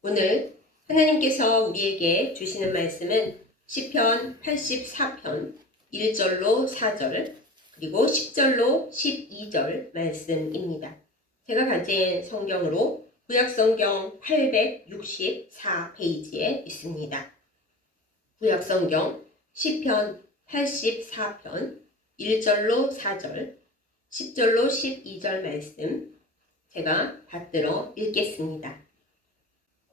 오늘 하나님께서 우리에게 주시는 말씀은 시편 84편 1절로 4절 그리고 10절로 12절 말씀입니다. 제가 가진 성경으로 구약성경 864페이지에 있습니다. 구약성경 시편 84편 1절로 4절 10절로 12절 말씀 제가 받들어 읽겠습니다.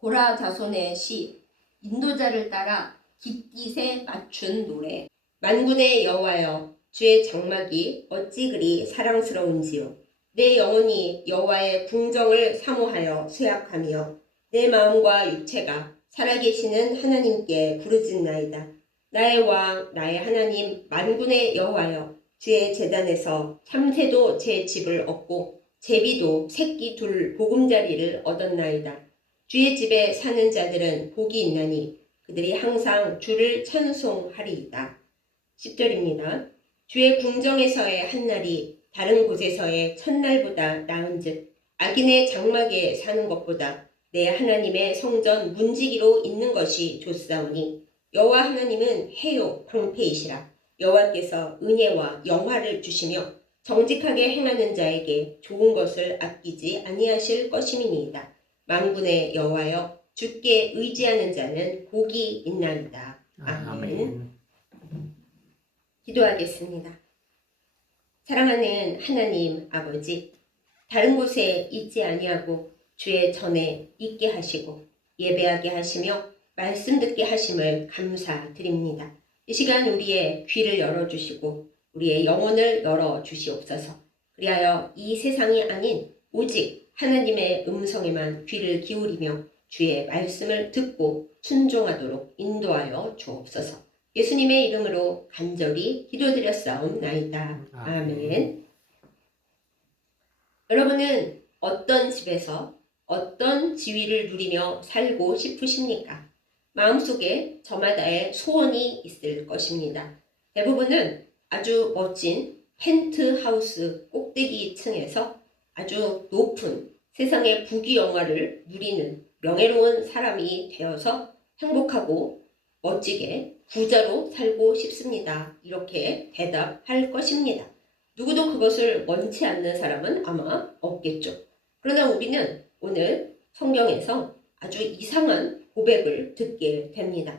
고라 자손의 시, 인도자를 따라 깃깃에 맞춘 노래. 만군의 여호와여, 주의 장막이 어찌 그리 사랑스러운지요. 내 영혼이 여호와의 궁정을 사모하여 쇠약하며 내 마음과 육체가 살아계시는 하나님께 부르짖나이다. 나의 왕, 나의 하나님, 만군의 여호와여, 주의 제단에서 참새도 제 집을 얻고 제비도 새끼 둘 보금자리를 얻었나이다. 주의 집에 사는 자들은 복이 있나니 그들이 항상 주를 찬송하리이다. 10절입니다. 주의 궁정에서의 한날이 다른 곳에서의 첫날보다 나은즉 악인의 장막에 사는 것보다 내 하나님의 성전 문지기로 있는 것이 좋사오니 여호와 하나님은 해요 방패이시라. 여호와께서 은혜와 영화를 주시며 정직하게 행하는 자에게 좋은 것을 아끼지 아니하실 것임이니이다. 만군의 여호와여, 주께 의지하는 자는 복이 있나이다. 아멘. 기도하겠습니다. 사랑하는 하나님 아버지, 다른 곳에 있지 아니하고 주의 전에 있게 하시고 예배하게 하시며 말씀 듣게 하심을 감사드립니다. 이 시간 우리의 귀를 열어주시고 우리의 영혼을 열어주시옵소서. 그리하여 이 세상이 아닌 오직 하나님의 음성에만 귀를 기울이며 주의 말씀을 듣고 순종하도록 인도하여 주옵소서. 예수님의 이름으로 간절히 기도드렸사옵나이다. 아멘. 여러분은 어떤 집에서 어떤 지위를 누리며 살고 싶으십니까? 마음속에 저마다의 소원이 있을 것입니다. 대부분은 아주 멋진 펜트하우스 꼭대기 층에서 아주 높은 세상의 부귀영화를 누리는 명예로운 사람이 되어서 행복하고 멋지게 부자로 살고 싶습니다. 이렇게 대답할 것입니다. 누구도 그것을 원치 않는 사람은 아마 없겠죠. 그러나 우리는 오늘 성경에서 아주 이상한 고백을 듣게 됩니다.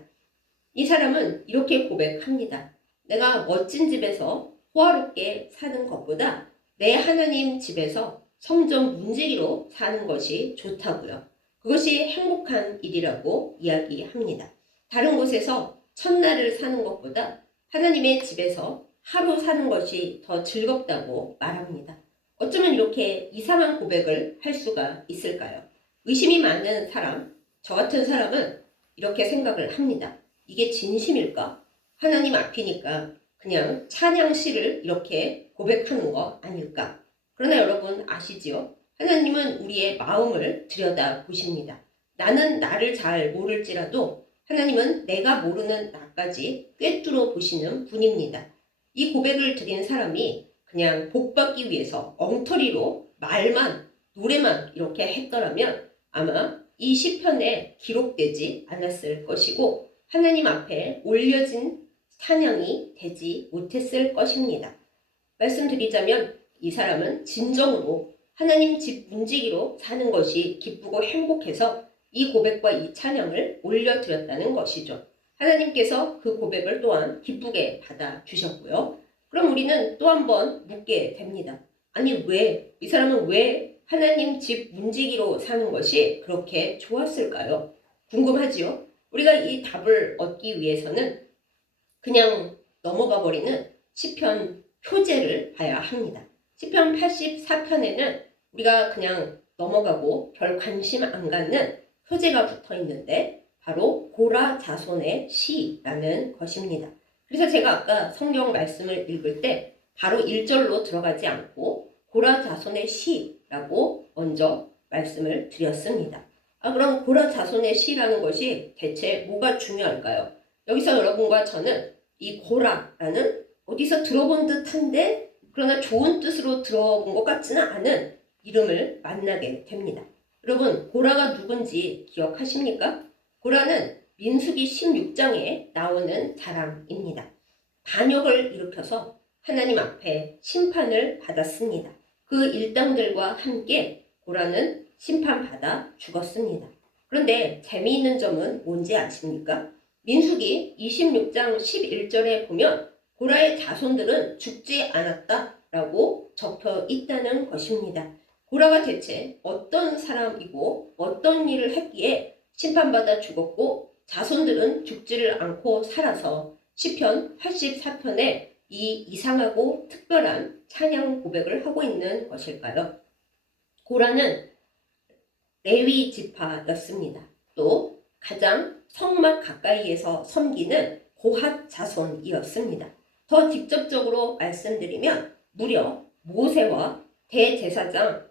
이 사람은 이렇게 고백합니다. 내가 멋진 집에서 호화롭게 사는 것보다 내 하나님 집에서 성전 문지기로 사는 것이 좋다고요. 그것이 행복한 일이라고 이야기합니다. 다른 곳에서 첫날을 사는 것보다 하나님의 집에서 하루 사는 것이 더 즐겁다고 말합니다. 어쩌면 이렇게 이상한 고백을 할 수가 있을까요? 의심이 많은 사람, 저 같은 사람은 이렇게 생각을 합니다. 이게 진심일까? 하나님 앞이니까 그냥 찬양시를 이렇게 고백하는 거 아닐까? 그러나 여러분 아시지요? 하나님은 우리의 마음을 들여다보십니다. 나는 나를 잘 모를지라도 하나님은 내가 모르는 나까지 꿰뚫어 보시는 분입니다. 이 고백을 드린 사람이 그냥 복받기 위해서 엉터리로 말만, 노래만 이렇게 했더라면 아마 이 시편에 기록되지 않았을 것이고 하나님 앞에 올려진 찬양이 되지 못했을 것입니다. 말씀드리자면 이 사람은 진정으로 하나님 집 문지기로 사는 것이 기쁘고 행복해서 이 고백과 이 찬양을 올려드렸다는 것이죠. 하나님께서 그 고백을 또한 기쁘게 받아주셨고요. 그럼 우리는 또 한 번 묻게 됩니다. 아니 이 사람은 왜 하나님 집 문지기로 사는 것이 그렇게 좋았을까요? 궁금하지요? 우리가 이 답을 얻기 위해서는 그냥 넘어가 버리는 시편 표제를 봐야 합니다. 시편 84편에는 우리가 그냥 넘어가고 별 관심 안 갖는 표제가 붙어 있는데 바로 고라 자손의 시라는 것입니다. 그래서 제가 아까 성경 말씀을 읽을 때 바로 1절로 들어가지 않고 고라 자손의 시라고 먼저 말씀을 드렸습니다. 그럼 고라 자손의 시라는 것이 대체 뭐가 중요할까요? 여기서 여러분과 저는 이 고라라는 어디서 들어본 듯한데 그러나 좋은 뜻으로 들어본 것 같지는 않은 이름을 만나게 됩니다. 여러분, 고라가 누군지 기억하십니까? 고라는 민수기 16장에 나오는 사람입니다. 반역을 일으켜서 하나님 앞에 심판을 받았습니다. 그 일당들과 함께 고라는 심판받아 죽었습니다. 그런데 재미있는 점은 뭔지 아십니까? 민수기 26장 11절에 보면 고라의 자손들은 죽지 않았다라고 적혀 있다는 것입니다. 고라가 대체 어떤 사람이고 어떤 일을 했기에 심판받아 죽었고 자손들은 죽지를 않고 살아서 시편 84편에 이 이상하고 특별한 찬양 고백을 하고 있는 것일까요? 고라는 레위 지파였습니다. 또 가장 성막 가까이에서 섬기는 고핫 자손이었습니다. 더 직접적으로 말씀드리면 무려 모세와 대제사장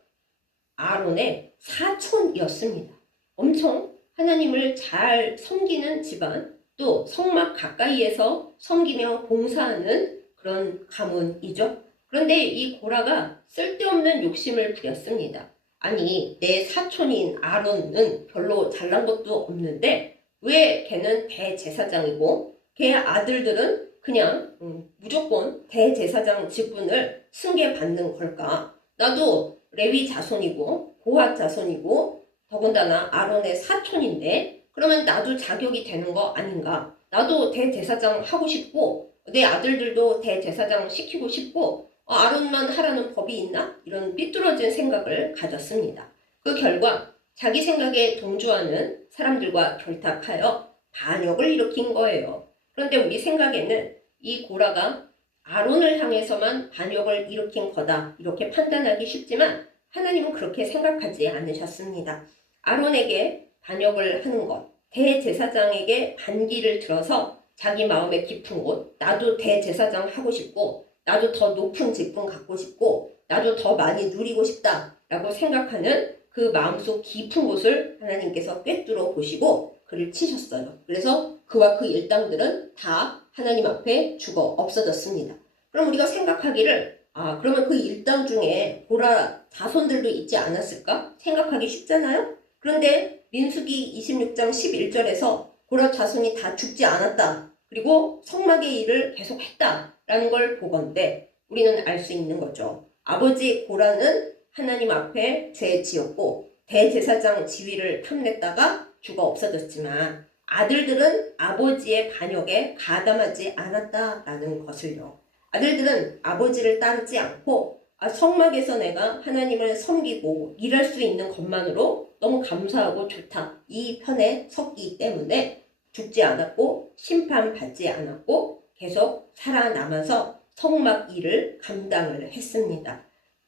아론의 사촌이었습니다. 엄청 하나님을 잘 섬기는 집안, 또 성막 가까이에서 섬기며 봉사하는 그런 가문이죠. 그런데 이 고라가 쓸데없는 욕심을 부렸습니다. 아니, 내 사촌인 아론은 별로 잘난 것도 없는데 왜 걔는 대제사장이고 걔 아들들은 그냥 무조건 대제사장 직분을 승계받는 걸까? 나도 레위 자손이고 고핫 자손이고 더군다나 아론의 사촌인데 그러면 나도 자격이 되는 거 아닌가? 나도 대제사장 하고 싶고 내 아들들도 대제사장 시키고 싶고 아론만 하라는 법이 있나? 이런 삐뚤어진 생각을 가졌습니다. 그 결과 자기 생각에 동조하는 사람들과 결탁하여 반역을 일으킨 거예요. 그런데 우리 생각에는 이 고라가 아론을 향해서만 반역을 일으킨 거다 이렇게 판단하기 쉽지만 하나님은 그렇게 생각하지 않으셨습니다. 아론에게 반역을 하는 것, 대제사장에게 반기를 들어서 자기 마음의 깊은 곳, 나도 대제사장 하고 싶고 나도 더 높은 직분 갖고 싶고 나도 더 많이 누리고 싶다라고 생각하는 그 마음속 깊은 곳을 하나님께서 꿰뚫어 보시고 그를 치셨어요. 그래서 그와 그 일당들은 다 하나님 앞에 죽어 없어졌습니다. 그럼 우리가 생각하기를 그러면 그 일당 중에 고라 자손들도 있지 않았을까? 생각하기 쉽잖아요? 그런데 민수기 26장 11절에서 고라 자손이 다 죽지 않았다. 그리고 성막의 일을 계속 했다라는 걸 보건대 우리는 알 수 있는 거죠. 아버지 고라는 하나님 앞에 죄 지었고 대제사장 지위를 탐냈다가 죽어 없어졌지만 아들들은 아버지의 반역에 가담하지 않았다라는 것을요. 아들들은 아버지를 따르지 않고 성막에서 내가 하나님을 섬기고 일할 수 있는 것만으로 너무 감사하고 좋다. 이 편에 섰기 때문에 죽지 않았고 심판받지 않았고 계속 살아남아서 성막 일을 감당을 했습니다.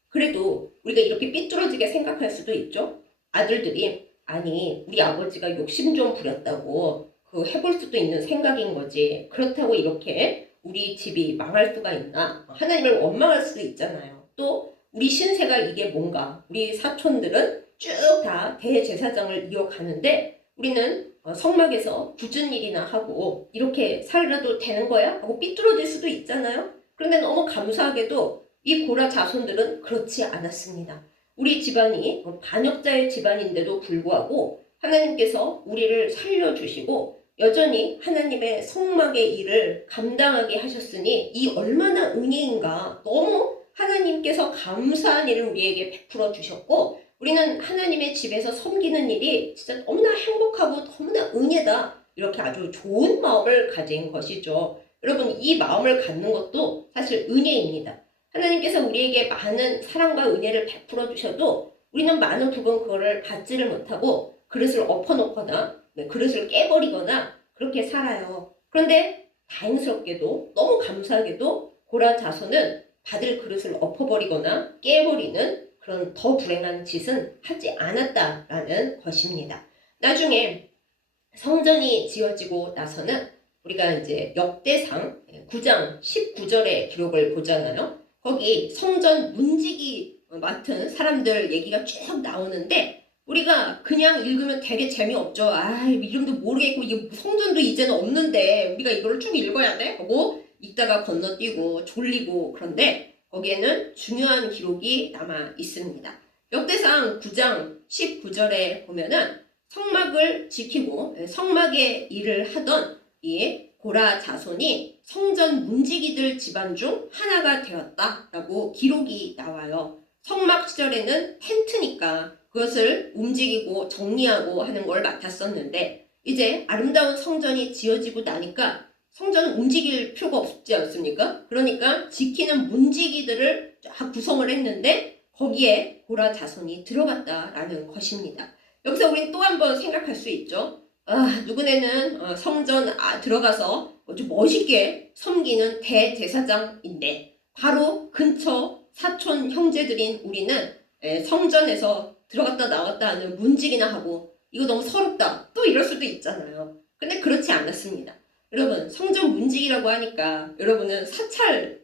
그래도 우리가 이렇게 삐뚤어지게 생각할 수도 있죠. 아들들이 아니 우리 아버지가 욕심 좀 부렸다고 해볼 수도 있는 생각인 거지. 그렇다고 이렇게 우리 집이 망할 수가 있나? 하나님을 원망할 수도 있잖아요. 또 우리 신세가 이게 뭔가? 우리 사촌들은 쭉 다 대제사장을 이어가는데 우리는 성막에서 굳은 일이나 하고 이렇게 살아도 되는 거야? 하고 삐뚤어질 수도 있잖아요. 그런데 너무 감사하게도 이 고라 자손들은 그렇지 않았습니다. 우리 집안이 반역자의 집안인데도 불구하고 하나님께서 우리를 살려주시고 여전히 하나님의 성막의 일을 감당하게 하셨으니 이 얼마나 은혜인가. 너무 하나님께서 감사한 일을 우리에게 베풀어 주셨고 우리는 하나님의 집에서 섬기는 일이 진짜 너무나 행복하고 너무나 은혜다. 이렇게 아주 좋은 마음을 가진 것이죠. 여러분 이 마음을 갖는 것도 사실 은혜입니다. 하나님께서 우리에게 많은 사랑과 은혜를 베풀어 주셔도 우리는 많은 부분 그거를 받지를 못하고 그릇을 엎어놓거나 그릇을 깨버리거나 그렇게 살아요. 그런데 다행스럽게도 너무 감사하게도 고라 자손은 받을 그릇을 엎어버리거나 깨버리는 그런 더 불행한 짓은 하지 않았다라는 것입니다. 나중에 성전이 지어지고 나서는 우리가 이제 역대상 9장 19절의 기록을 보잖아요. 거기 성전 문지기 맡은 사람들 얘기가 쭉 나오는데 우리가 그냥 읽으면 되게 재미없죠. 이름도 모르겠고 이게 성전도 이제는 없는데 우리가 이걸 쭉 읽어야 돼? 하고 읽다가 건너뛰고 졸리고 그런데 거기에는 중요한 기록이 남아 있습니다. 역대상 9장 19절에 보면은 성막을 지키고 성막의 일을 하던 이 고라 자손이 성전 문지기들 집안 중 하나가 되었다라고 기록이 나와요. 성막 시절에는 텐트니까 그것을 움직이고 정리하고 하는 걸 맡았었는데 이제 아름다운 성전이 지어지고 나니까 성전은 움직일 필요가 없지 않습니까? 그러니까 지키는 문지기들을 쫙 구성을 했는데 거기에 고라 자손이 들어갔다라는 것입니다. 여기서 우리는 또 한 번 생각할 수 있죠. 누구네는 성전 들어가서 아주 멋있게 섬기는 대제사장인데 바로 근처 사촌 형제들인 우리는 성전에서 들어갔다 나왔다 하는 문지기나 하고 이거 너무 서럽다 또 이럴 수도 있잖아요. 근데 그렇지 않았습니다. 여러분 성전 문지기라고 하니까 여러분은 사찰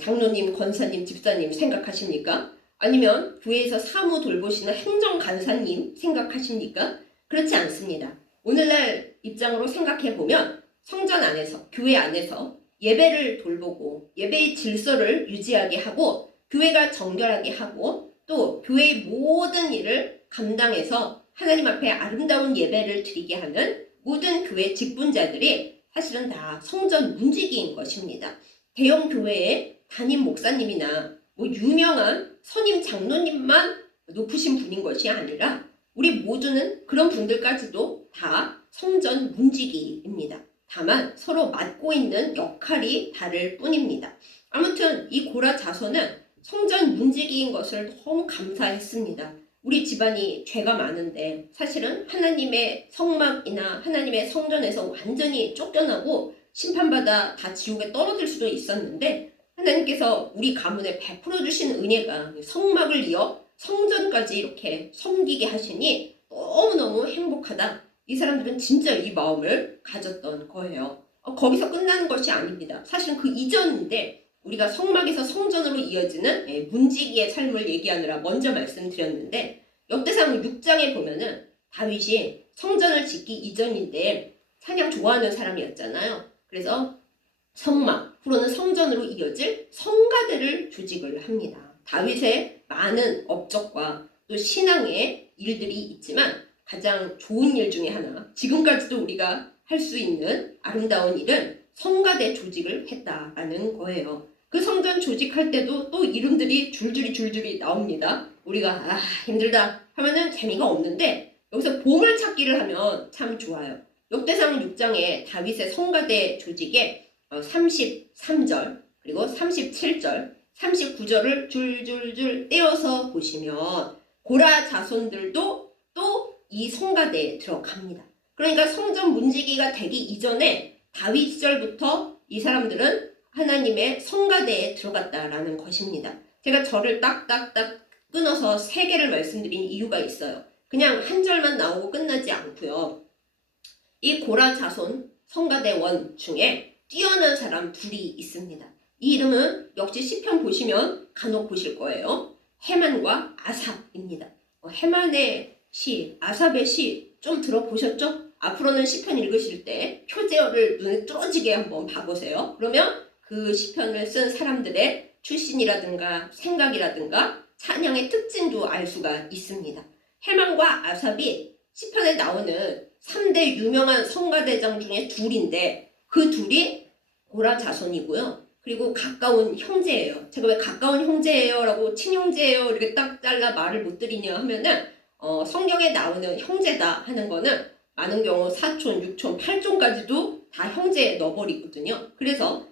장로님, 권사님, 집사님 생각하십니까? 아니면 교회에서 사무 돌보시는 행정간사님 생각하십니까? 그렇지 않습니다. 오늘날 입장으로 생각해보면 성전 안에서, 교회 안에서 예배를 돌보고 예배의 질서를 유지하게 하고 교회가 정결하게 하고 또 교회의 모든 일을 감당해서 하나님 앞에 아름다운 예배를 드리게 하는 모든 교회 직분자들이 사실은 다 성전 문지기인 것입니다. 대형 교회의 담임 목사님이나 유명한 선임 장로님만 높으신 분인 것이 아니라 우리 모두는 그런 분들까지도 다 성전 문지기입니다. 다만 서로 맡고 있는 역할이 다를 뿐입니다. 아무튼 이 고라 자손은 성전 문지기인 것을 너무 감사했습니다. 우리 집안이 죄가 많은데 사실은 하나님의 성막이나 하나님의 성전에서 완전히 쫓겨나고 심판받아 다 지옥에 떨어질 수도 있었는데 하나님께서 우리 가문에 베풀어 주신 은혜가 성막을 이어 성전까지 이렇게 섬기게 하시니 너무너무 행복하다. 이 사람들은 진짜 이 마음을 가졌던 거예요. 거기서 끝나는 것이 아닙니다. 사실은 그 이전인데 우리가 성막에서 성전으로 이어지는 문지기의 삶을 얘기하느라 먼저 말씀드렸는데 역대상 6장에 보면은 다윗이 성전을 짓기 이전인데 찬양 좋아하는 사람이었잖아요. 그래서 성막, 후로는 성전으로 이어질 성가대를 조직을 합니다. 다윗의 많은 업적과 또 신앙의 일들이 있지만 가장 좋은 일 중에 하나, 지금까지도 우리가 할 수 있는 아름다운 일은 성가대 조직을 했다라는 거예요. 그 성전 조직할 때도 또 이름들이 줄줄이 나옵니다. 우리가 힘들다 하면은 재미가 없는데 여기서 보물찾기를 하면 참 좋아요. 역대상 6장에 다윗의 성가대 조직에 33절 그리고 37절 39절을 줄줄줄 떼어서 보시면 고라 자손들도 또 이 성가대에 들어갑니다. 그러니까 성전 문지기가 되기 이전에 다윗 시절부터 이 사람들은 하나님의 성가대에 들어갔다라는 것입니다. 제가 절을 딱딱딱 끊어서 3개를 말씀드린 이유가 있어요. 그냥 한 절만 나오고 끝나지 않고요. 이 고라 자손 성가대원 중에 뛰어난 사람 둘이 있습니다. 이 이름은 역시 시편 보시면 간혹 보실 거예요. 헤만과 아삽입니다. 헤만의 시, 아삽의 시 좀 들어보셨죠? 앞으로는 시편 읽으실 때 표제어를 눈에 뚫어지게 한번 봐보세요. 그러면 그 시편을 쓴 사람들의 출신이라든가 생각이라든가 찬양의 특징도 알 수가 있습니다. 헤만과 아삽이 시편에 나오는 3대 유명한 성가대장 중에 둘인데 그 둘이 고라 자손이고요. 그리고 가까운 형제예요. 제가 왜 가까운 형제예요 라고 친형제예요 이렇게 딱 잘라 말을 못 드리냐 하면은 성경에 나오는 형제다 하는 거는 많은 경우 사촌, 육촌, 팔촌까지도 다 형제에 넣어버리거든요. 그래서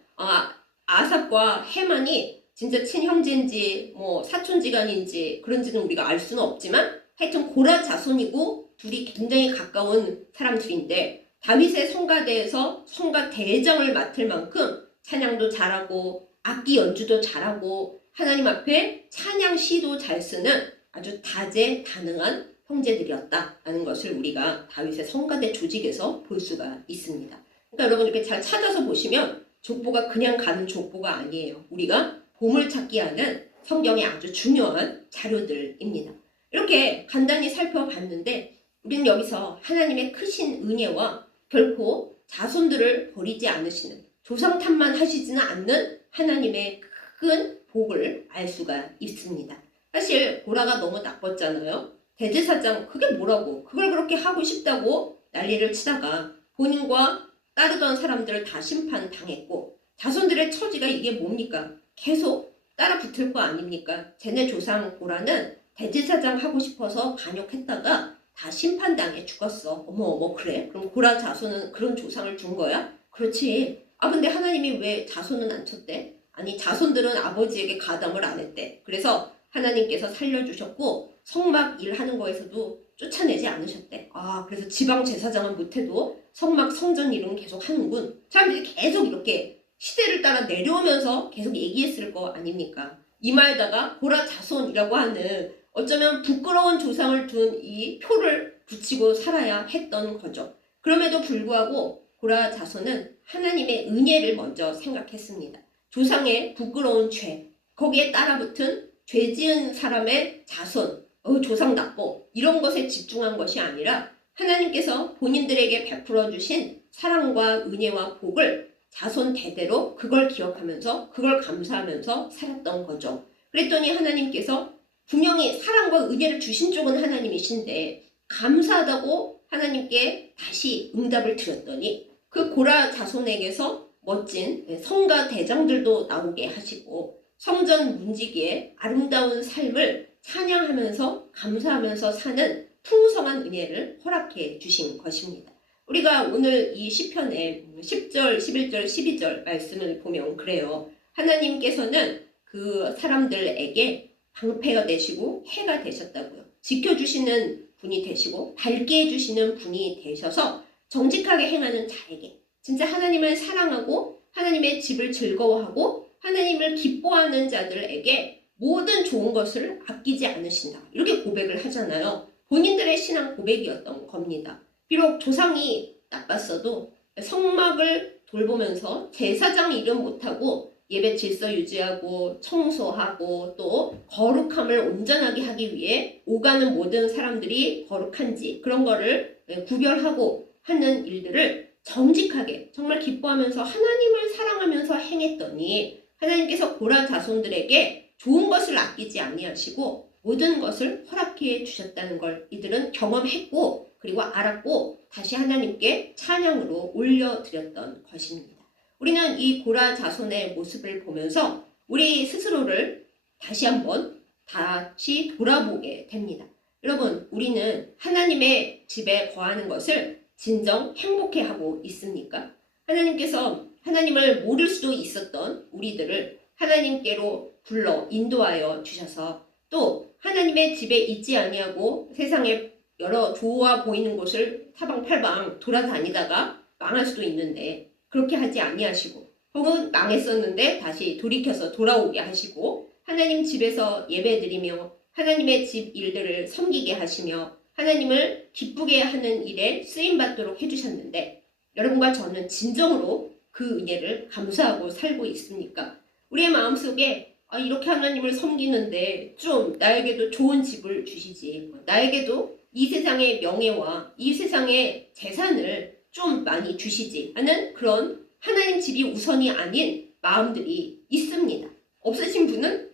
아삽과 헤만이 진짜 친형제인지 사촌지간인지 그런지는 우리가 알 수는 없지만 하여튼 고라 자손이고 둘이 굉장히 가까운 사람들인데 다윗의 성가대에서 성가 대장을 맡을 만큼 찬양도 잘하고 악기 연주도 잘하고 하나님 앞에 찬양 시도 잘 쓰는 아주 다재다능한 형제들이었다라는 것을 우리가 다윗의 성가대 조직에서 볼 수가 있습니다. 그러니까 여러분 이렇게 잘 찾아서 보시면 족보가 그냥 가는 족보가 아니에요. 우리가 보물찾기하는 성경의 아주 중요한 자료들입니다. 이렇게 간단히 살펴봤는데 우리는 여기서 하나님의 크신 은혜와 결코 자손들을 버리지 않으시는 조상 탓만 하시지는 않는 하나님의 큰 복을 알 수가 있습니다. 사실 고라가 너무 나빴잖아요. 대제사장 그게 뭐라고 그걸 그렇게 하고 싶다고 난리를 치다가 본인과 따르던 사람들을 다 심판당했고 자손들의 처지가 이게 뭡니까? 계속 따라 붙을 거 아닙니까? 쟤네 조상 고라는 대제사장 하고 싶어서 반역했다가 다 심판당해 죽었어. 어머 어머 그래? 그럼 고라 자손은 그런 조상을 준 거야? 그렇지. 아 근데 하나님이 왜 자손은 안 쳤대? 아니 자손들은 아버지에게 가담을 안 했대. 그래서 하나님께서 살려주셨고 성막 일하는 거에서도 쫓아내지 않으셨대. 아 그래서 지방 제사장은 못해도 성막 성전 일은 계속 하는군. 사람들이 계속 이렇게 시대를 따라 내려오면서 계속 얘기했을 거 아닙니까? 이마에다가 고라 자손이라고 하는 어쩌면 부끄러운 조상을 둔 이 표를 붙이고 살아야 했던 거죠. 그럼에도 불구하고 고라 자손은 하나님의 은혜를 먼저 생각했습니다. 조상의 부끄러운 죄, 거기에 따라붙은 죄 지은 사람의 자손, 조상 나빠 이런 것에 집중한 것이 아니라 하나님께서 본인들에게 베풀어 주신 사랑과 은혜와 복을 자손 대대로 그걸 기억하면서 그걸 감사하면서 살았던 거죠. 그랬더니 하나님께서 분명히 사랑과 은혜를 주신 쪽은 하나님이신데 감사하다고 하나님께 다시 응답을 드렸더니 그 고라 자손에게서 멋진 성가 대장들도 나오게 하시고 성전 문지기에 아름다운 삶을 찬양하면서 감사하면서 사는 풍성한 은혜를 허락해 주신 것입니다. 우리가 오늘 이 시편의 10절, 11절, 12절 말씀을 보면 그래요. 하나님께서는 그 사람들에게 방패가 되시고 해가 되셨다고요. 지켜주시는 분이 되시고 밝게 해주시는 분이 되셔서 정직하게 행하는 자에게 진짜 하나님을 사랑하고 하나님의 집을 즐거워하고 하나님을 기뻐하는 자들에게 모든 좋은 것을 아끼지 않으신다. 이렇게 고백을 하잖아요. 본인들의 신앙 고백이었던 겁니다. 비록 조상이 나빴어도 성막을 돌보면서 제사장 일은 못하고 예배 질서 유지하고 청소하고 또 거룩함을 온전하게 하기 위해 오가는 모든 사람들이 거룩한지 그런 거를 구별하고 하는 일들을 정직하게 정말 기뻐하면서 하나님을 사랑하면서 행했더니 하나님께서 고라 자손들에게 좋은 것을 아끼지 아니하시고 모든 것을 허락해 주셨다는 걸 이들은 경험했고 그리고 알았고 다시 하나님께 찬양으로 올려드렸던 것입니다. 우리는 이 고라 자손의 모습을 보면서 우리 스스로를 다시 한번 다시 돌아보게 됩니다. 여러분, 우리는 하나님의 집에 거하는 것을 진정 행복해하고 있습니까? 하나님께서 하나님을 모를 수도 있었던 우리들을 하나님께로 불러 인도하여 주셔서 또 하나님의 집에 있지 아니하고 세상에 여러 좋아 보이는 곳을 사방팔방 돌아다니다가 망할 수도 있는데 그렇게 하지 아니하시고 혹은 망했었는데 다시 돌이켜서 돌아오게 하시고 하나님 집에서 예배드리며 하나님의 집 일들을 섬기게 하시며 하나님을 기쁘게 하는 일에 쓰임받도록 해주셨는데 여러분과 저는 진정으로 그 은혜를 감사하고 살고 있습니까? 우리의 마음속에 이렇게 하나님을 섬기는데 좀 나에게도 좋은 집을 주시지 나에게도 이 세상의 명예와 이 세상의 재산을 좀 많이 주시지 하는 그런 하나님 집이 우선이 아닌 마음들이 있습니다. 없으신 분은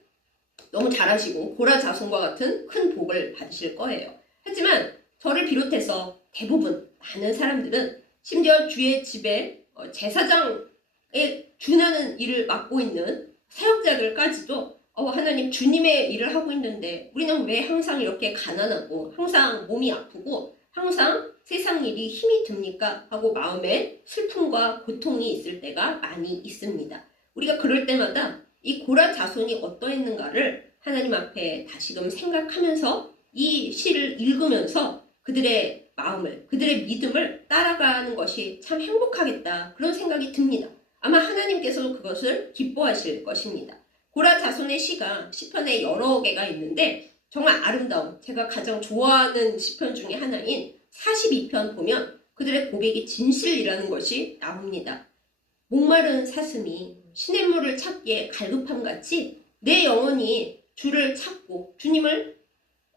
너무 잘하시고 고라 자손과 같은 큰 복을 받으실 거예요. 하지만 저를 비롯해서 대부분 많은 사람들은 심지어 주의 집에 제사장에 준하는 일을 맡고 있는 사역자들까지도 하나님 주님의 일을 하고 있는데 우리는 왜 항상 이렇게 가난하고 항상 몸이 아프고 항상 세상 일이 힘이 듭니까? 하고 마음에 슬픔과 고통이 있을 때가 많이 있습니다. 우리가 그럴 때마다 이 고라 자손이 어떠했는가를 하나님 앞에 다시금 생각하면서 이 시를 읽으면서 그들의 마음을, 그들의 믿음을 따라가는 것이 참 행복하겠다 그런 생각이 듭니다. 아마 하나님께서도 그것을 기뻐하실 것입니다. 고라 자손의 시가 시편에 여러 개가 있는데 정말 아름다운 제가 가장 좋아하는 시편 중에 하나인 42편 보면 그들의 고백이 진실이라는 것이 나옵니다. 목마른 사슴이 시냇물을 찾기에 갈급함같이 내 영혼이 주를 찾고 주님을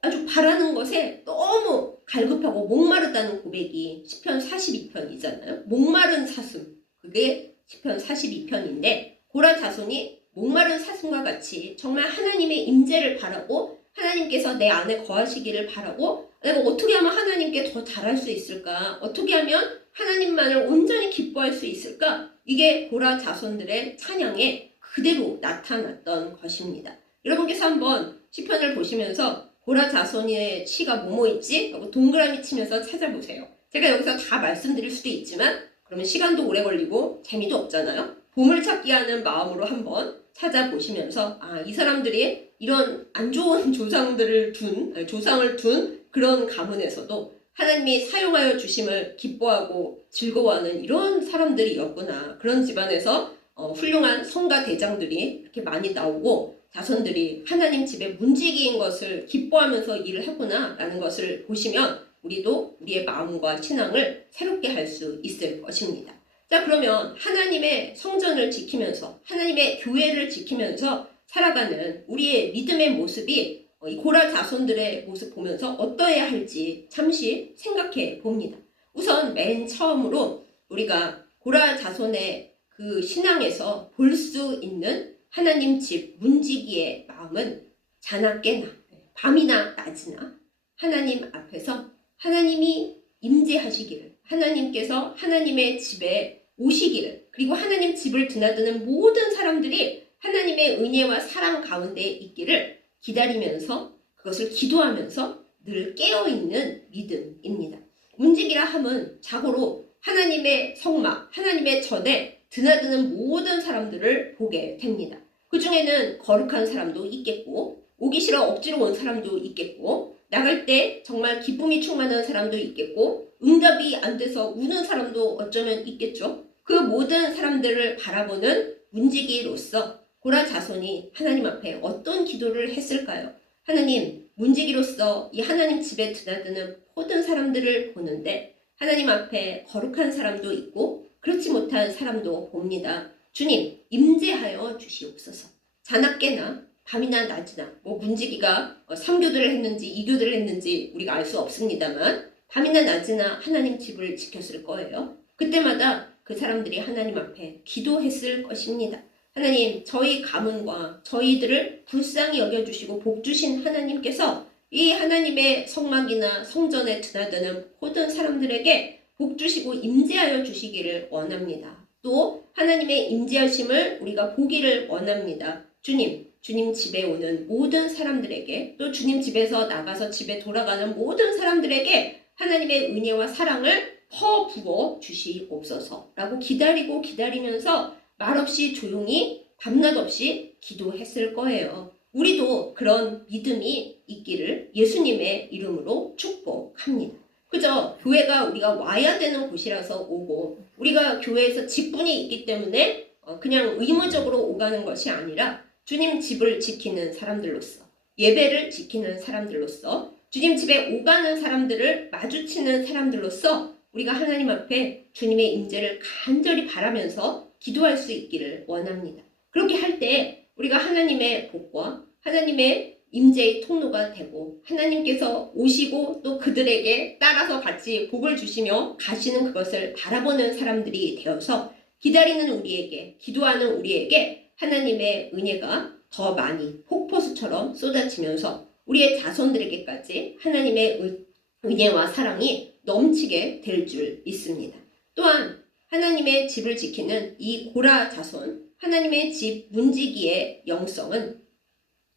아주 바라는 것에 너무 갈급하고 목마르다는 고백이 시편 42편이잖아요. 목마른 사슴 그게 시편 42편인데 고라 자손이 목마른 사슴과 같이 정말 하나님의 임재를 바라고 하나님께서 내 안에 거하시기를 바라고 내가 어떻게 하면 하나님께 더 잘할 수 있을까? 어떻게 하면 하나님만을 온전히 기뻐할 수 있을까? 이게 고라 자손들의 찬양에 그대로 나타났던 것입니다. 여러분께서 한번 시편을 보시면서 고라 자손의 시가 뭐뭐 있지? 하고 동그라미 치면서 찾아보세요. 제가 여기서 다 말씀드릴 수도 있지만 그러면 시간도 오래 걸리고 재미도 없잖아요. 보물찾기 하는 마음으로 한번 찾아보시면서 이 사람들이 이런 안 좋은 조상을 둔 그런 가문에서도 하나님이 사용하여 주심을 기뻐하고 즐거워하는 이런 사람들이었구나. 그런 집안에서 훌륭한 성가 대장들이 이렇게 많이 나오고 자손들이 하나님 집에 문지기인 것을 기뻐하면서 일을 했구나 라는 것을 보시면 우리도 우리의 마음과 신앙을 새롭게 할 수 있을 것입니다. 자, 그러면 하나님의 성전을 지키면서 하나님의 교회를 지키면서 살아가는 우리의 믿음의 모습이 이 고라 자손들의 모습 보면서 어떠해야 할지 잠시 생각해 봅니다. 우선 맨 처음으로 우리가 고라 자손의 그 신앙에서 볼 수 있는 하나님 집 문지기의 마음은 자나 깨나 밤이나 낮이나 하나님 앞에서 하나님이 임재하시기를, 하나님께서 하나님의 집에 오시기를, 그리고 하나님 집을 드나드는 모든 사람들이 하나님의 은혜와 사랑 가운데 있기를 기다리면서 그것을 기도하면서 늘 깨어있는 믿음입니다. 문지기라 함은 자고로 하나님의 성막, 하나님의 전에 드나드는 모든 사람들을 보게 됩니다. 그 중에는 거룩한 사람도 있겠고 오기 싫어 억지로 온 사람도 있겠고 나갈 때 정말 기쁨이 충만한 사람도 있겠고 응답이 안 돼서 우는 사람도 어쩌면 있겠죠. 그 모든 사람들을 바라보는 문지기로서 고라 자손이 하나님 앞에 어떤 기도를 했을까요? 하나님, 문지기로서 이 하나님 집에 드나드는 모든 사람들을 보는데 하나님 앞에 거룩한 사람도 있고 그렇지 못한 사람도 봅니다. 주님, 임재하여 주시옵소서. 자나 깨나 밤이나 낮이나 문지기가 3교대를 했는지 2교대를 했는지 우리가 알 수 없습니다만 밤이나 낮이나 하나님 집을 지켰을 거예요. 그때마다 그 사람들이 하나님 앞에 기도했을 것입니다. 하나님, 저희 가문과 저희들을 불쌍히 여겨주시고 복주신 하나님께서 이 하나님의 성막이나 성전에 드나드는 모든 사람들에게 복주시고 임재하여 주시기를 원합니다. 또 하나님의 임재하심을 우리가 보기를 원합니다. 주님 집에 오는 모든 사람들에게 또 주님 집에서 나가서 집에 돌아가는 모든 사람들에게 하나님의 은혜와 사랑을 퍼부어 주시옵소서라고 기다리면서 말없이 조용히 밤낮 없이 기도했을 거예요. 우리도 그런 믿음이 있기를 예수님의 이름으로 축복합니다. 그저 교회가 우리가 와야 되는 곳이라서 오고 우리가 교회에서 직분이 있기 때문에 그냥 의무적으로 오가는 것이 아니라 주님 집을 지키는 사람들로서 예배를 지키는 사람들로서 주님 집에 오가는 사람들을 마주치는 사람들로서 우리가 하나님 앞에 주님의 임재를 간절히 바라면서 기도할 수 있기를 원합니다. 그렇게 할 때 우리가 하나님의 복과 하나님의 임재의 통로가 되고 하나님께서 오시고 또 그들에게 따라서 같이 복을 주시며 가시는 그것을 바라보는 사람들이 되어서 기다리는 우리에게, 기도하는 우리에게 하나님의 은혜가 더 많이 폭포수처럼 쏟아지면서 우리의 자손들에게까지 하나님의 은혜와 사랑이 넘치게 될 줄 믿습니다. 또한 하나님의 집을 지키는 이 고라 자손, 하나님의 집 문지기의 영성은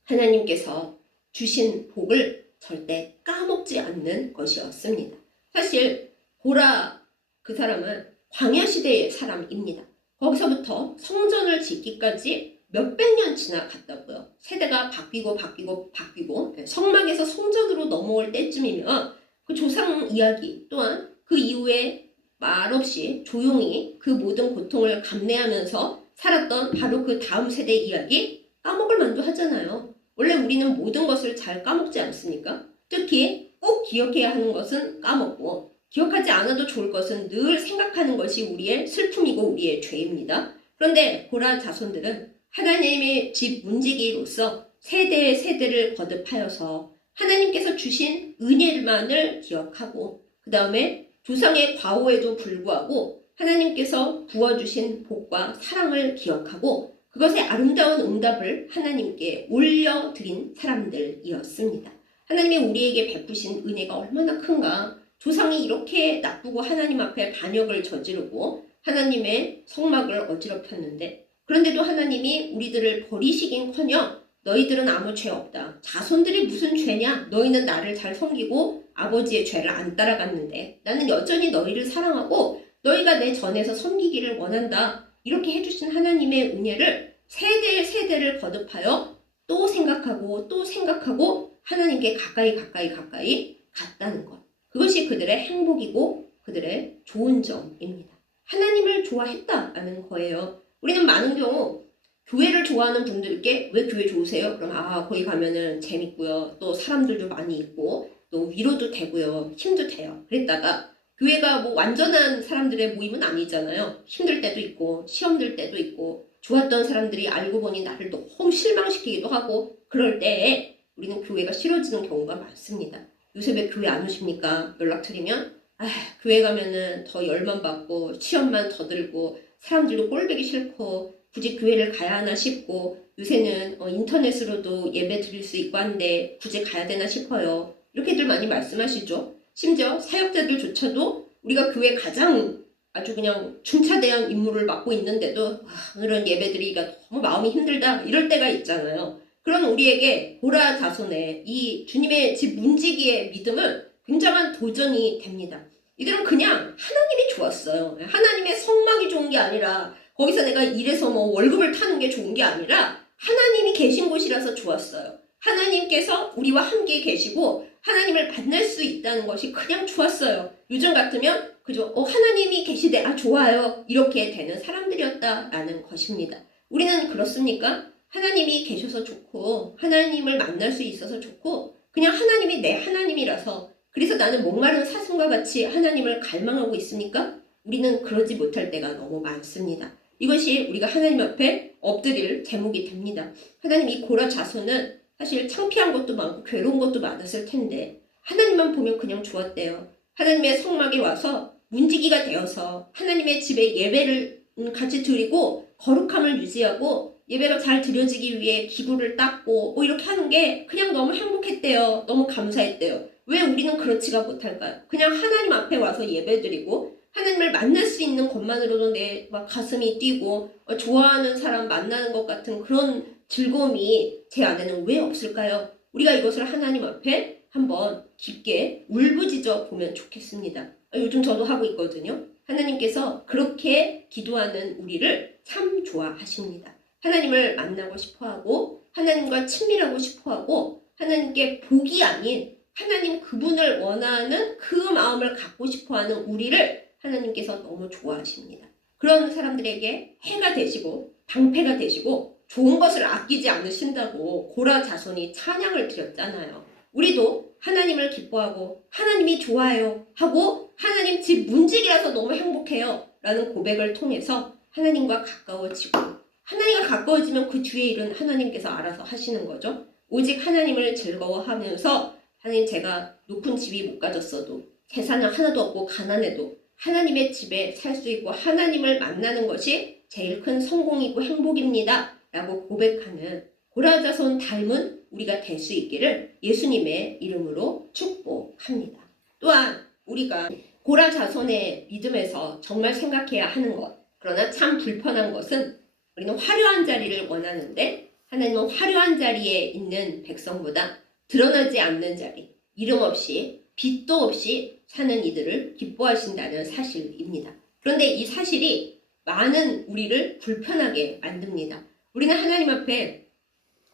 하나님께서 주신 복을 절대 까먹지 않는 것이었습니다. 사실 고라 그 사람은 광야 시대의 사람입니다. 거기서부터 성전을 짓기까지 몇백 년 지나갔다고요. 세대가 바뀌고 성막에서 성전으로 넘어올 때쯤이면 그 조상 이야기 또한 그 이후에 말없이 조용히 그 모든 고통을 감내하면서 살았던 바로 그 다음 세대 이야기 까먹을 만도 하잖아요. 원래 우리는 모든 것을 잘 까먹지 않습니까? 특히 꼭 기억해야 하는 것은 까먹고 기억하지 않아도 좋을 것은 늘 생각하는 것이 우리의 슬픔이고 우리의 죄입니다. 그런데 고라 자손들은 하나님의 집 문지기로서 세대의 세대를 거듭하여서 하나님께서 주신 은혜만을 기억하고 그 다음에 조상의 과오에도 불구하고 하나님께서 부어주신 복과 사랑을 기억하고 그것의 아름다운 응답을 하나님께 올려드린 사람들이었습니다. 하나님이 우리에게 베푸신 은혜가 얼마나 큰가. 조상이 이렇게 나쁘고 하나님 앞에 반역을 저지르고 하나님의 성막을 어지럽혔는데, 그런데도 하나님이 우리들을 버리시긴커녕 너희들은 아무 죄 없다. 자손들이 무슨 죄냐? 너희는 나를 잘 섬기고 아버지의 죄를 안 따라갔는데 나는 여전히 너희를 사랑하고 너희가 내 전에서 섬기기를 원한다. 이렇게 해주신 하나님의 은혜를 세대를 거듭하여 또 생각하고 또 생각하고 하나님께 가까이 갔다는 것. 그것이 그들의 행복이고 그들의 좋은 점입니다. 하나님을 좋아했다라는 거예요. 우리는 많은 경우 교회를 좋아하는 분들께 왜 교회 좋으세요? 그럼 거기 가면은 재밌고요. 또 사람들도 많이 있고 또 위로도 되고요. 힘도 돼요. 그랬다가 교회가 뭐 완전한 사람들의 모임은 아니잖아요. 힘들 때도 있고 시험 들 때도 있고 좋았던 사람들이 알고 보니 나를 너무 실망시키기도 하고 그럴 때에 우리는 교회가 싫어지는 경우가 많습니다. 요새 왜 교회 안 오십니까? 연락드리면 교회 가면은 더 열만 받고 시험만 더 들고 사람들도 꼴보기 싫고 굳이 교회를 가야 하나 싶고 요새는 인터넷으로도 예배 드릴 수 있고 한데 굳이 가야 되나 싶어요. 이렇게들 많이 말씀하시죠. 심지어 사역자들조차도 우리가 교회 가장 아주 그냥 중차대한 임무를 맡고 있는데도 오늘은 예배 드리기가 너무 마음이 힘들다 이럴 때가 있잖아요. 그런 우리에게 고라 자손의 이 주님의 집 문지기의 믿음은 굉장한 도전이 됩니다. 이들은 그냥 하나님이 좋았어요. 하나님의 성막이 좋은 게 아니라 거기서 내가 일해서 뭐 월급을 타는 게 좋은 게 아니라 하나님이 계신 곳이라서 좋았어요. 하나님께서 우리와 함께 계시고 하나님을 만날 수 있다는 것이 그냥 좋았어요. 요즘 같으면 그죠? 하나님이 계시대. 좋아요. 이렇게 되는 사람들이었다라는 것입니다. 우리는 그렇습니까? 하나님이 계셔서 좋고 하나님을 만날 수 있어서 좋고 그냥 하나님이 내 하나님이라서 그래서 나는 목마른 사슴과 같이 하나님을 갈망하고 있습니까? 우리는 그러지 못할 때가 너무 많습니다. 이것이 우리가 하나님 앞에 엎드릴 제목이 됩니다. 하나님 이 고라 자손은 사실 창피한 것도 많고 괴로운 것도 많았을 텐데 하나님만 보면 그냥 좋았대요. 하나님의 성막에 와서 문지기가 되어서 하나님의 집에 예배를 같이 드리고 거룩함을 유지하고 예배가 잘 드려지기 위해 기구를 닦고 뭐 이렇게 하는 게 그냥 너무 행복했대요. 너무 감사했대요. 왜 우리는 그렇지가 못할까요? 그냥 하나님 앞에 와서 예배 드리고 하나님을 만날 수 있는 것만으로도 내 막 가슴이 뛰고 좋아하는 사람 만나는 것 같은 그런 즐거움이 제 안에는 왜 없을까요? 우리가 이것을 하나님 앞에 한번 깊게 울부짖어 보면 좋겠습니다. 요즘 저도 하고 있거든요. 하나님께서 그렇게 기도하는 우리를 참 좋아하십니다. 하나님을 만나고 싶어하고 하나님과 친밀하고 싶어하고 하나님께 복이 아닌 하나님 그분을 원하는 그 마음을 갖고 싶어하는 우리를 하나님께서 너무 좋아하십니다. 그런 사람들에게 해가 되시고 방패가 되시고 좋은 것을 아끼지 않으신다고 고라 자손이 찬양을 드렸잖아요. 우리도 하나님을 기뻐하고 하나님이 좋아요 하고 하나님 집 문지기라서 너무 행복해요 라는 고백을 통해서 하나님과 가까워지고 하나님과 가까워지면 그 뒤의 일은 하나님께서 알아서 하시는 거죠. 오직 하나님을 즐거워하면서 하나님 제가 높은 집이 못 가졌어도 재산은 하나도 없고 가난해도 하나님의 집에 살 수 있고 하나님을 만나는 것이 제일 큰 성공이고 행복입니다 라고 고백하는 고라 자손 닮은 우리가 될 수 있기를 예수님의 이름으로 축복합니다. 또한 우리가 고라 자손의 믿음에서 정말 생각해야 하는 것, 그러나 참 불편한 것은 우리는 화려한 자리를 원하는데 하나님은 화려한 자리에 있는 백성보다 드러나지 않는 자리, 이름 없이 빛도 없이 사는 이들을 기뻐하신다는 사실입니다. 그런데 이 사실이 많은 우리를 불편하게 만듭니다. 우리는 하나님 앞에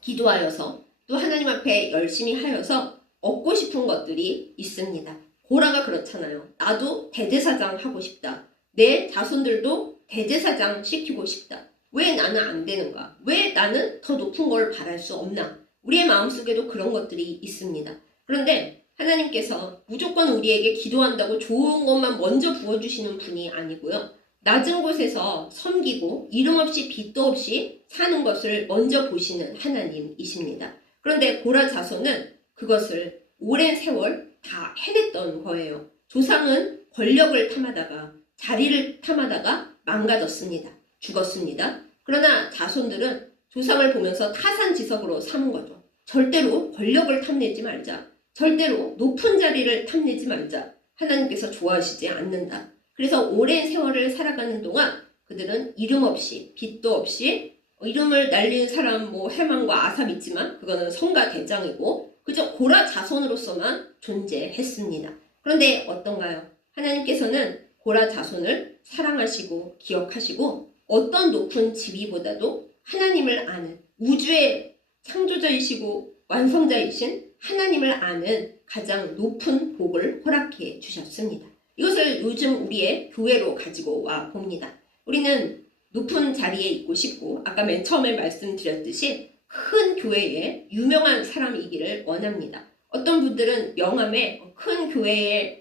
기도하여서 또 하나님 앞에 열심히 하여서 얻고 싶은 것들이 있습니다. 고라가 그렇잖아요. 나도 대제사장 하고 싶다. 내 자손들도 대제사장 시키고 싶다. 왜 나는 안 되는가? 왜 나는 더 높은 걸 바랄 수 없나? 우리의 마음속에도 그런 것들이 있습니다. 그런데 하나님께서 무조건 우리에게 기도한다고 좋은 것만 먼저 부어주시는 분이 아니고요. 낮은 곳에서 섬기고 이름 없이 빛도 없이 사는 것을 먼저 보시는 하나님이십니다. 그런데 고라 자손은 그것을 오랜 세월 다 해냈던 거예요. 조상은 권력을 탐하다가 자리를 탐하다가 망가졌습니다. 죽었습니다. 그러나 자손들은 조상을 보면서 타산지석으로 삼은 거죠. 절대로 권력을 탐내지 말자. 절대로 높은 자리를 탐내지 말자. 하나님께서 좋아하시지 않는다. 그래서 오랜 세월을 살아가는 동안 그들은 이름 없이, 빚도 없이, 이름을 날리는 사람 해만과 아삽 있지만 그거는 성가 대장이고 그저 고라 자손으로서만 존재했습니다. 그런데 어떤가요? 하나님께서는 고라 자손을 사랑하시고 기억하시고 어떤 높은 지위보다도 하나님을 아는 우주의 창조자이시고 완성자이신 하나님을 아는 가장 높은 복을 허락해 주셨습니다. 이것을 요즘 우리의 교회로 가지고 와 봅니다. 우리는 높은 자리에 있고 싶고 아까 맨 처음에 말씀드렸듯이 큰 교회에 유명한 사람이기를 원합니다. 어떤 분들은 명함에 큰 교회에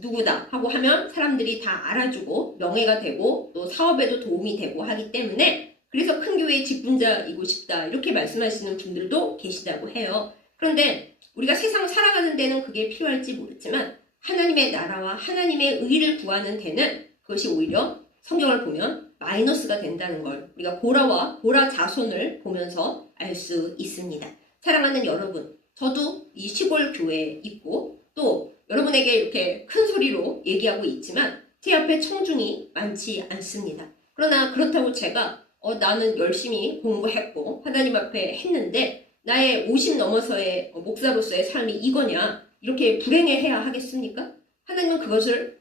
누구다 하고 하면 사람들이 다 알아주고 명예가 되고 또 사업에도 도움이 되고 하기 때문에 그래서 큰 교회의 직분자이고 싶다 이렇게 말씀하시는 분들도 계시다고 해요. 그런데 우리가 세상 살아가는 데는 그게 필요할지 모르지만 하나님의 나라와 하나님의 의를 구하는 데는 그것이 오히려 성경을 보면 마이너스가 된다는 걸 우리가 고라와 고라 자손을 보면서 알 수 있습니다. 사랑하는 여러분, 저도 이 시골 교회에 있고 또 여러분에게 이렇게 큰 소리로 얘기하고 있지만 제 앞에 청중이 많지 않습니다. 그러나 그렇다고 제가 나는 열심히 공부했고 하나님 앞에 했는데 나의 50 넘어서의 목사로서의 삶이 이거냐 이렇게 불행해해야 하겠습니까? 하나님은 그것을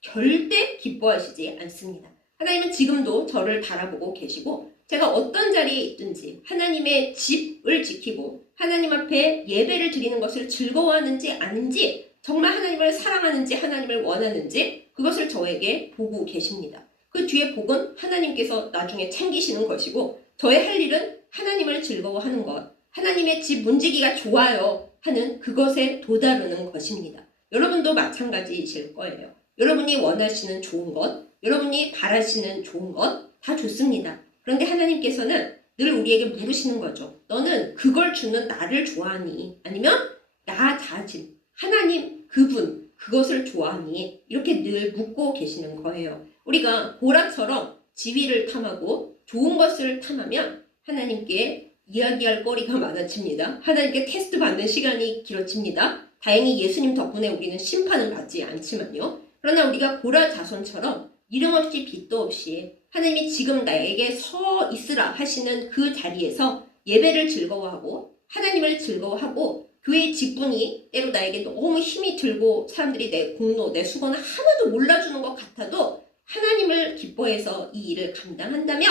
절대 기뻐하시지 않습니다. 하나님은 지금도 저를 바라보고 계시고 제가 어떤 자리에 있든지 하나님의 집을 지키고 하나님 앞에 예배를 드리는 것을 즐거워하는지 아닌지 정말 하나님을 사랑하는지 하나님을 원하는지 그것을 저에게 보고 계십니다. 그 뒤에 복은 하나님께서 나중에 챙기시는 것이고 저의 할 일은 하나님을 즐거워하는 것, 하나님의 집 문지기가 좋아요 하는 그것에 도다르는 것입니다. 여러분도 마찬가지이실 거예요. 여러분이 원하시는 좋은 것, 여러분이 바라시는 좋은 것 다 좋습니다. 그런데 하나님께서는 늘 우리에게 물으시는 거죠. 너는 그걸 주는 나를 좋아하니? 아니면 나 자신, 하나님 그분, 그것을 좋아하니? 이렇게 늘 묻고 계시는 거예요. 우리가 고라처럼 지위를 탐하고 좋은 것을 탐하면 하나님께 이야기할 거리가 많아집니다. 하나님께 테스트 받는 시간이 길어집니다. 다행히 예수님 덕분에 우리는 심판은 받지 않지만요. 그러나 우리가 고라 자손처럼 이름 없이 빚도 없이 하나님이 지금 나에게 서 있으라 하시는 그 자리에서 예배를 즐거워하고 하나님을 즐거워하고 교회의 직분이 때로 나에게 너무 힘이 들고 사람들이 내 공로, 내 수고는 하나도 몰라주는 것 같아도 하나님을 기뻐해서 이 일을 감당한다면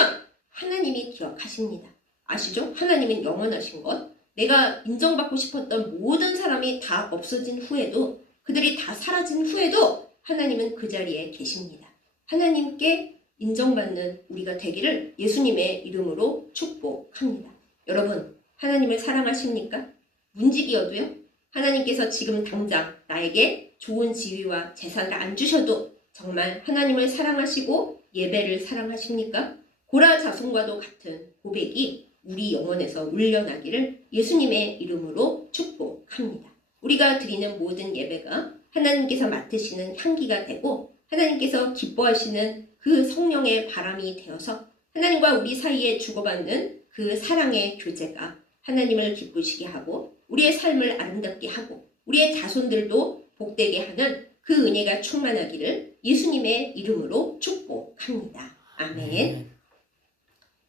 하나님이 기억하십니다. 아시죠? 하나님은 영원하신 것. 내가 인정받고 싶었던 모든 사람이 다 없어진 후에도 그들이 다 사라진 후에도 하나님은 그 자리에 계십니다. 하나님께 인정받는 우리가 되기를 예수님의 이름으로 축복합니다. 여러분, 하나님을 사랑하십니까? 문지기여도요? 하나님께서 지금 당장 나에게 좋은 지위와 재산을 안 주셔도 정말 하나님을 사랑하시고 예배를 사랑하십니까? 고라 자손과도 같은 고백이 우리 영혼에서 울려나기를 예수님의 이름으로 축복합니다. 우리가 드리는 모든 예배가 하나님께서 맡으시는 향기가 되고 하나님께서 기뻐하시는 그 성령의 바람이 되어서 하나님과 우리 사이에 주고받는 그 사랑의 교제가 하나님을 기쁘시게 하고 우리의 삶을 아름답게 하고 우리의 자손들도 복되게 하는 그 은혜가 충만하기를 예수님의 이름으로 축복합니다. 아멘.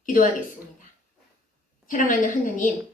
기도하겠습니다. 사랑하는 하나님,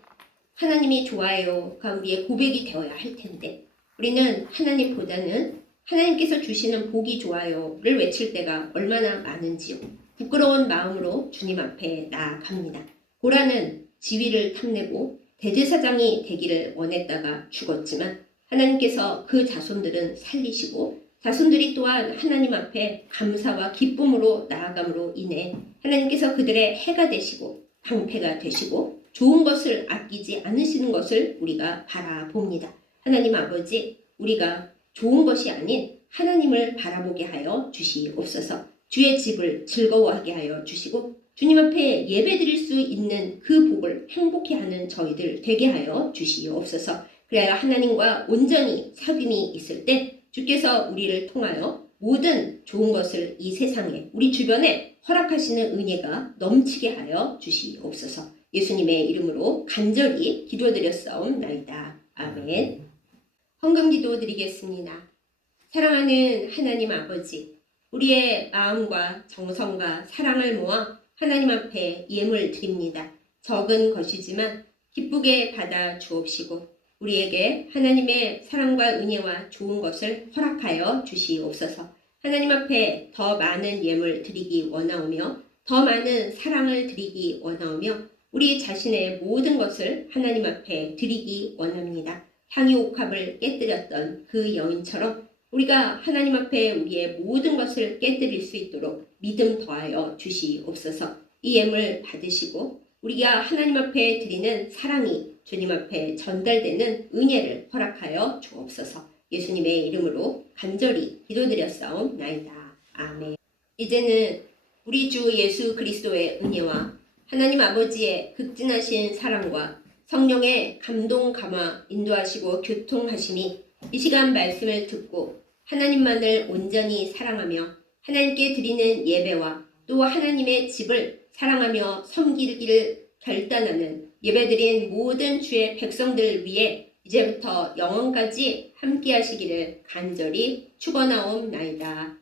하나님이 좋아요가 우리의 고백이 되어야 할 텐데 우리는 하나님보다는 하나님께서 주시는 복이 좋아요를 외칠 때가 얼마나 많은지요. 부끄러운 마음으로 주님 앞에 나아갑니다. 고라는 지위를 탐내고 대제사장이 되기를 원했다가 죽었지만 하나님께서 그 자손들은 살리시고 자손들이 또한 하나님 앞에 감사와 기쁨으로 나아감으로 인해 하나님께서 그들의 해가 되시고 방패가 되시고 좋은 것을 아끼지 않으시는 것을 우리가 바라봅니다. 하나님 아버지, 우리가 좋은 것이 아닌 하나님을 바라보게 하여 주시옵소서. 주의 집을 즐거워하게 하여 주시고 주님 앞에 예배드릴 수 있는 그 복을 행복해 하는 저희들 되게 하여 주시옵소서. 그래야 하나님과 온전히 사귐이 있을 때 주께서 우리를 통하여 모든 좋은 것을 이 세상에 우리 주변에 허락하시는 은혜가 넘치게 하여 주시옵소서. 예수님의 이름으로 간절히 기도드렸사옵나이다. 아멘. 헌금기도 드리겠습니다. 사랑하는 하나님 아버지, 우리의 마음과 정성과 사랑을 모아 하나님 앞에 예물 드립니다. 적은 것이지만 기쁘게 받아 주옵시고 우리에게 하나님의 사랑과 은혜와 좋은 것을 허락하여 주시옵소서. 하나님 앞에 더 많은 예물 드리기 원하오며 더 많은 사랑을 드리기 원하오며 우리 자신의 모든 것을 하나님 앞에 드리기 원합니다. 향유 옥합을 깨뜨렸던 그 여인처럼 우리가 하나님 앞에 우리의 모든 것을 깨뜨릴 수 있도록 믿음 더하여 주시옵소서. 이 예물 받으시고 우리가 하나님 앞에 드리는 사랑이 주님 앞에 전달되는 은혜를 허락하여 주옵소서. 예수님의 이름으로 간절히 기도드렸사옵나이다. 아멘. 이제는 우리 주 예수 그리스도의 은혜와 하나님 아버지의 극진하신 사랑과 성령의 감동 감화 인도하시고 교통하심이 이 시간 말씀을 듣고 하나님만을 온전히 사랑하며 하나님께 드리는 예배와 또 하나님의 집을 사랑하며 섬기기를 결단하는 예배드린 모든 주의 백성들 위해 이제부터 영원까지 함께 하시기를 간절히 축원하옵나이다.